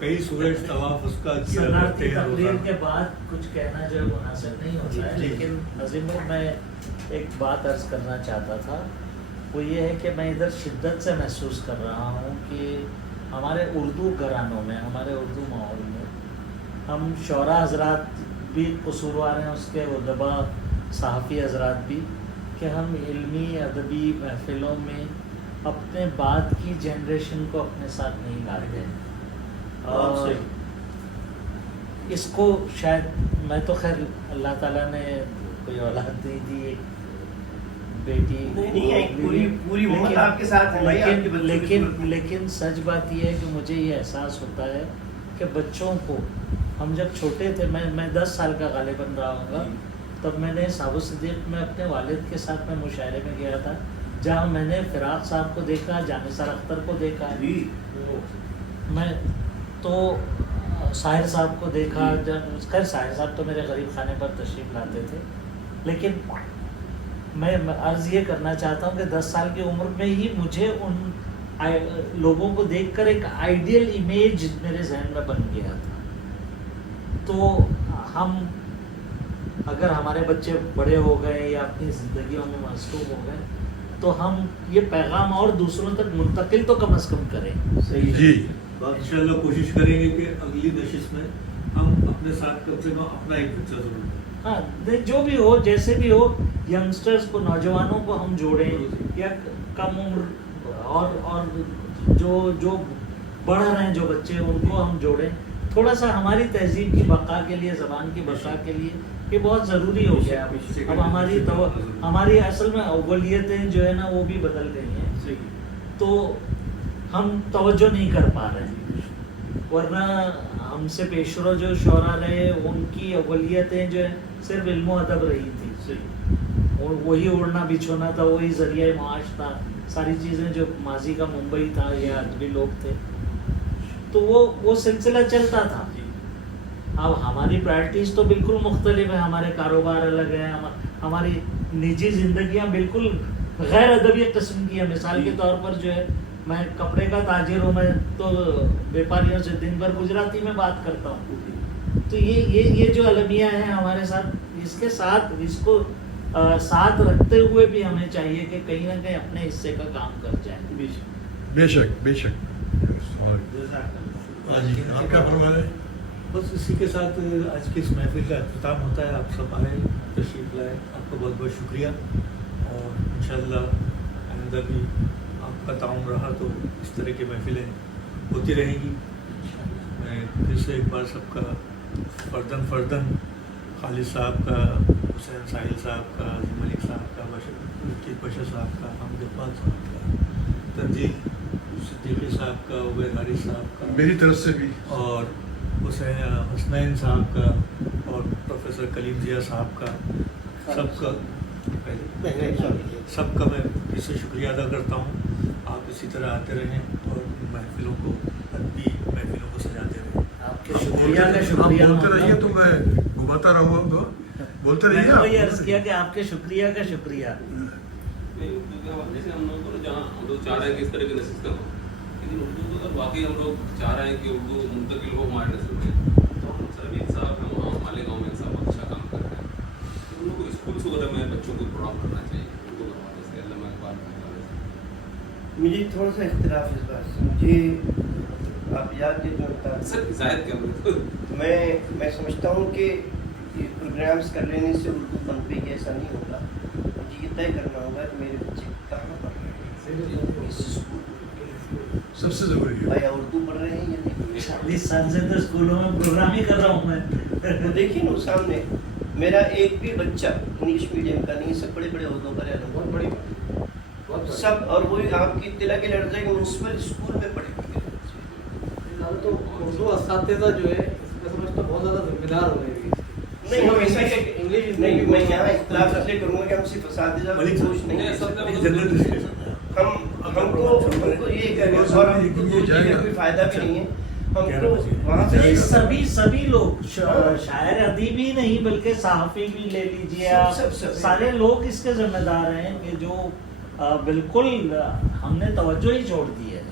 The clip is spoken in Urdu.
کئی سورج طواف اس کا کیا صدارتی کرتے ہیں تقریر روزانہ. کے بعد کچھ کہنا جو ہے مناسب نہیں ہوتا ہے، لیکن عظیم میں ایک بات عرض کرنا چاہتا تھا، وہ یہ ہے کہ میں ادھر شدت سے محسوس کر رہا ہوں کہ ہمارے اردو گھرانوں میں، ہمارے اردو ماحول میں ہم شعراء حضرات بھی قصوروار ہیں، اس کے ادباء صحافی حضرات بھی، کہ ہم علمی ادبی محفلوں میں اپنے بعد کی جنریشن کو اپنے ساتھ نہیں لاتے ہیں. اور اس کو شاید میں تو خیر اللہ تعالیٰ نے کوئی اولاد نہیں دی، ایک بیٹی پوری امت آپ کے ساتھ ہے، لیکن سچ بات یہ ہے کہ مجھے یہ احساس ہوتا ہے کہ بچوں کو، ہم جب چھوٹے تھے، میں 10 سال کا غالباً رہا ہوں گا، تب میں نے صابر صدیق میں اپنے والد کے ساتھ میں مشاعرے میں گیا تھا، جہاں میں نے فراق صاحب کو دیکھا، جانثار اختر کو دیکھا، میں تو ساحر صاحب کو دیکھا. خیر ساحر صاحب تو میرے غریب خانے پر تشریف لاتے تھے، لیکن میں عرض یہ کرنا چاہتا ہوں کہ 10 سال کی عمر میں ہی مجھے ان لوگوں کو دیکھ کر ایک آئیڈیل امیج میرے ذہن میں بن گیا تھا. تو ہم اگر ہمارے بچے بڑے ہو گئے یا اپنی زندگیوں میں مصروف ہو گئے تو ہم یہ پیغام اور دوسروں تک منتقل تو کم از کم کریں. جی انشاءاللہ کوشش کریں گے کہ اگلی نشست میں ہم اپنے ساتھ کم سے کم اپنا ایک بچہ ضرور. ہاں جو بھی ہو، جیسے بھی ہو، ینگسٹرز کو، نوجوانوں کو ہم جوڑیں، یا کم عمر اور جو بڑھ رہے ہیں جو بچے، ان کو ہم جوڑیں. تھوڑا سا ہماری تہذیب کی بقا کے لیے، زبان کی بقا کے لیے یہ بہت ضروری ہو گیا. اب ہماری اصل میں اولیتیں جو ہے نا وہ بھی بدل گئی ہیں، تو ہم توجہ نہیں کر پا رہے ہیں. ورنہ ہم سے پیشرو جو شعراء رہے، ان کی اولیتیں جو ہے صرف علم و ادب رہی تھی، وہی اڑنا بچھونا تھا، وہی ذریعہ معاش تھا، ساری چیزیں جو ماضی کا ممبئی تھا، یہ ادبی لوگ تھے، تو وہ سلسلہ چلتا تھا. اب ہماری پرائرٹیز تو بالکل مختلف ہے، ہمارے کاروبار الگ ہیں، ہماری نجی زندگیاں بالکل غیر ادبی قسم کی ہیں. مثال کے طور پر جو ہے، میں کپڑے کا تاجر ہوں، میں تو بیپاریوں سے دن بھر گجراتی میں بات کرتا ہوں. تو یہ جو المیہ ہیں ہمارے ساتھ، اس کے ساتھ اس کو ساتھ رکھتے ہوئے بھی ہمیں چاہیے کہ کہیں نہ کہیں اپنے حصے کا کام کر جائیں. بے شک. آپ کیا فرمائیں؟ بس اسی کے ساتھ آج کی اس محفل کا اختتام ہوتا ہے. آپ سب آئے، تشریف لائے، آپ کا بہت بہت شکریہ. اور انشاءاللہ آئندہ بھی آپ کا تعاون رہا تو اس طرح کی محفلیں ہوتی رہیں گی. میں پھر سے ایک بار سب کا فردن خالد صاحب کا، حسین ساحل صاحب کا، عظیم ملک صاحب کا، لطیف بشر صاحب کا، حامد اقبال صاحب کا، تنزیل صدیقی صاحب کا، عبید حارث صاحب کا، میری طرف سے بھی، اور حسنین صاحب کا، اور پروفیسر کلیم ضیاء صاحب کا، سب کا میں پھر سے شکریہ ادا کرتا ہوں. آپ اسی طرح آتے رہیں اور محفلوں کو، ادبی محفلوں کو سجاتے رہیں. آپ کے شکریہ کا شکریہ. بولتے رہیے تو میں گھماتا رہوں گا. بولتے رہیے. میں وہی عرض کیا کہ آپ کے شکریہ کا شکریہ. جیسے ہم لوگوں کو جہاں ہم لوگ چاہ رہے ہیں کہ اس طرح کی نشستیں ہوں، لیکن اردو تو اگر واقعی ہم لوگ چاہ رہے ہیں کہ اردو منتقل ہو ہمارے نسل میں، تو ہم سرویر صاحب ہیں وہاں مالیگاؤں میں صاحب بہت اچھا کام کر رہے ہیں. تو ان لوگوں کو اسکولس وغیرہ میں بچوں کو پروگرام کرنا چاہیے اردو کے حوالے سے، علامہ اقبال کے حوالے سے. مجھے تھوڑا سا اختلاف اس بات سے. مجھے آپ یاد دیتے سر زائد کیا میں سمجھتا ہوں کہ یہ پروگرامس کر لینے سے اردو بن پہ ایسا نہیں ہوگا. مجھے یہ طے کرنا ہوگا کہ میرے بچے کہاں پڑھ رہے ہیں، اس اسکول سب سے ضروری ہے. آیا اردو پڑھ رہے ہیں یا نہیں. 40 سال سے تو اسکولوں میں پروگرام ہی کر رہا ہوں میں. وہ دیکھیے نا سامنے، میرا ایک بھی بچہ انگلش میڈیم کا نہیں، سب بڑے بڑے عہدوں پر ہے. بہت بڑی بات سب، اور وہی آپ کی اطلاع کے لڑ جائے کہ میونسپل اسکول میں پڑھے. تو اردو اساتذہ جو ہے اس میں سمجھتا بہت زیادہ ذمہ دار ہو رہے ہیں. نہیں ہم ایسا کہ انگلش نہیں، میں یہاں اختلاف اس لیے کروں گا کہ ہم صرف اساتذہ کوش نہیں ہیں. ہم کو یہ کریں اور ہم کو کوئی فائدہ بھی نہیں ہے. ہم کو وہاں سے سبھی لوگ، شاعر ادیب ہی نہیں بلکہ صحافی بھی لے لیجیے آپ، سارے لوگ اس کے ذمہ دار ہیں کہ جو بالکل ہم نے توجہ ہی چھوڑ دی ہے.